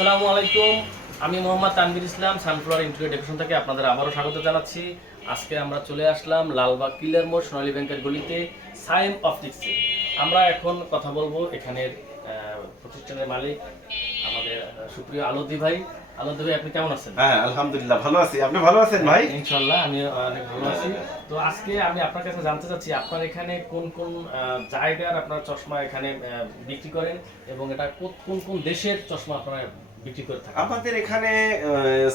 আসসালামু আলাইকুম। আমি Mohammad Tanbir Islam sunflower interior decoration থেকে আপনাদের আবারও স্বাগত জানাচ্ছি। আজকে আমরা চলে আসলাম লালবাগ কিলার মোড় সোনালী ব্যাংকের গলিতে সাইম অপটিক্সে। আমরা এখন কথা বলব এখানের প্রতিষ্ঠানের মালিক আমাদের সুপ্রিয় আলোদি ভাই। আলোদি ভাই আপনি কেমন আছেন? হ্যাঁ আলহামদুলিল্লাহ ভালো আছি। আপনি ভালো আছেন ভাই? ইনশাল্লাহ আমি অনেক ভালো আছি। তো আজকে আমি আপনার কাছে জানতে চাচ্ছি আপনার এখানে কোন কোন জায়গার আপনার চশমা এখানে বিক্রি করেন এবং এটা কোন কোন দেশের চশমা আপনারা বিক্রি করে থাকেন। আমাদের এখানে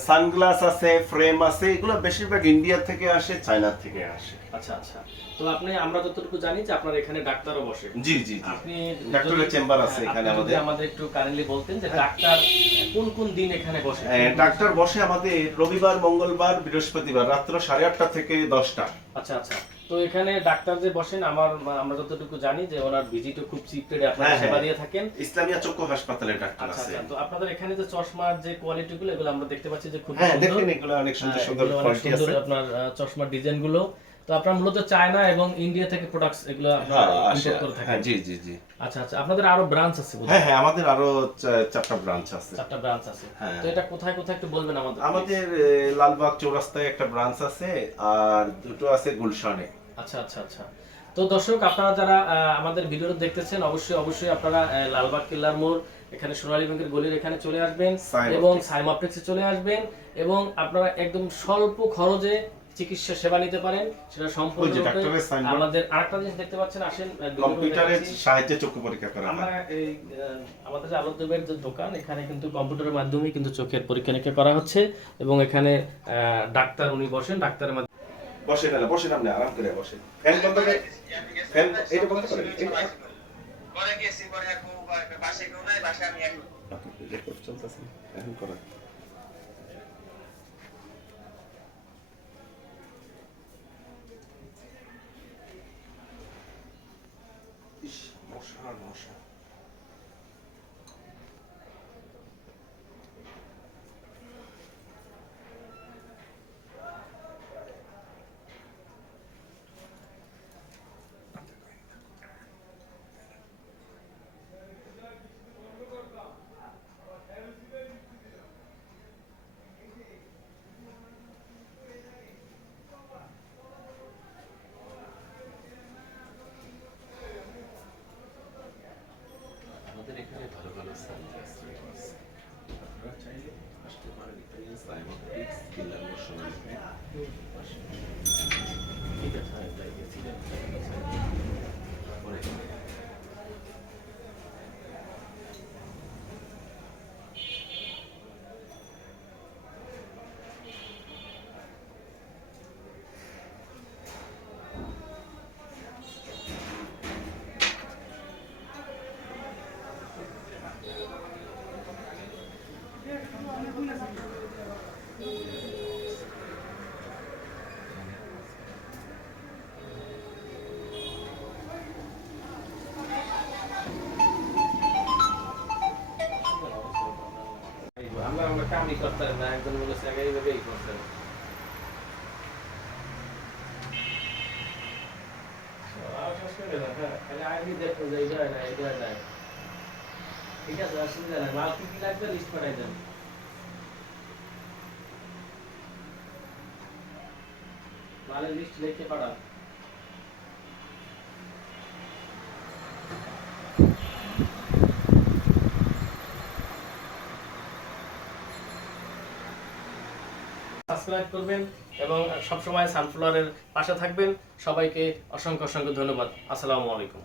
সানগ্লাস আছে ফ্রেম আছে এগুলো বেশিরভাগ ইন্ডিয়া থেকে আসে চায়না থেকে আসে। আচ্ছা আচ্ছা। তো আপনি আমরা যতটুকু জানি যে আপনার এখানে ডাক্তারও বসে। জি জি আপনি ডাক্তারের চেম্বার আছে হ্যাঁ, এখানে আমাদের। আমাদের একটু কাইন্ডলি বলতেন যে ডাক্তার কোন কোন দিন এখানে বসে? ডাক্তার বসে আমাদের রবিবার মঙ্গলবার বৃহস্পতিবার রাত্র সাড়ে আটটা থেকে দশটা। আচ্ছা আচ্ছা। তো এখানে ডাক্তার যে বসেন আমার আমরা যতটুকু জানি যে ওনার ভিজিট খুব সিক্রেট আপনারা হ্যাঁ, সেবা হ্যাঁ। দিয়ে থাকেন। ইসলামিয়া চক্ষু হাসপাতালে ডাক্তার আচ্ছা আছে। আচ্ছা। তো আপনাদের এখানে যে চশমার যে কোয়ালিটি গুলো এগুলো আমরা দেখতে পাচ্ছি যে খুব হ্যাঁ সুন্দর। দেখেন এগুলো অনেক সুন্দর সুন্দর কোয়ালিটি সুন্দর আছে। আপনার চশমার ডিজাইনগুলো। তো আপনার মূলত চায়না এবং ইন্ডিয়া থেকে প্রোডাক্টস এগুলো আপনারা হ্যাঁ ইম্পোর্ট করে হ্যাঁ থাকেন জি জি জি। আচ্ছা আচ্ছা আপনাদের আরও ব্রাঞ্চ আছে হ্যাঁ হ্যাঁ আমাদের আরও চারটা ব্রাঞ্চ আছে। চারটা ব্রাঞ্চ আছে। হ্যাঁ। তো এটা কোথায় কোথায় একটু বলবেন আমাদের আমাদের লালবাগ চৌরাস্তায় একটা ব্রাঞ্চ আছে আর দুটো আছে গুলশানে। আচ্ছা আচ্ছা আচ্ছা। তো দর্শক আপনারা যারা আমাদের ভিডিওটা দেখতেছেন অবশ্যই অবশ্যই আপনারা লালবাগ কিল্লার মোড় এখানে সোনালী ব্যাংকের গলির এখানে চলে আসবেন এবং অপটিক্স। সাইম চলে আসবেন এবং আপনারা একদম স্বল্প খরচে চিকিৎসা সেবা নিতে পারেন সেটা সম্পূর্ণ ওই যে ডাক্তারের signboard। আমাদের আরেকটা জিনিস দেখতে পাচ্ছেন আসেন আহ, কম্পিউটারের সাহায্যে চক্ষু পরীক্ষা করা আমরা এই আমাদের যে আলোকদেবের যে দোকান এখানে কিন্তু কম্পিউটারের মাধ্যমে কিন্তু চোখের পরীক্ষা নিরীক্ষা করা হচ্ছে এবং এখানে ডাক্তার উনি বসেন ডাক্তারের মাধ্যমে বসে না বসে আপনি আরাম করে বসে। ফ্যান বন্ধ করে ফ্যান এটা বন্ধ করেন এটা- পরে গেছি পরে এখন বাসে কেউ নাই বাসে আমি এক রেকর্ড চলতেছে এখন করেন ইস মশা মশা আমাদের এখানে ভালো ভালো সানগ্লাস রয়েছে আপনারা চাইলে আসতে পারেন এখানে সাইমোটিক্স কিলার মোশন ঠিক আছে হ্যাঁ, তাই গেছি। তারপরে আমরা আমরা কামই করতাম না একজন বলেছে আগে এইভাবেই করতেন ঠিক আছে অসুবিধা নাই মাল কি কি লাগবে লিস্ট পাঠাই দেন মালের লিস্ট লিখে পাঠান সাবস্ক্রাইব করবেন এবং সবসময় সানফ্লাওয়ারের পাশে থাকবেন। সবাইকে অসংখ্য অসংখ্য ধন্যবাদ। আসসালামু আলাইকুম।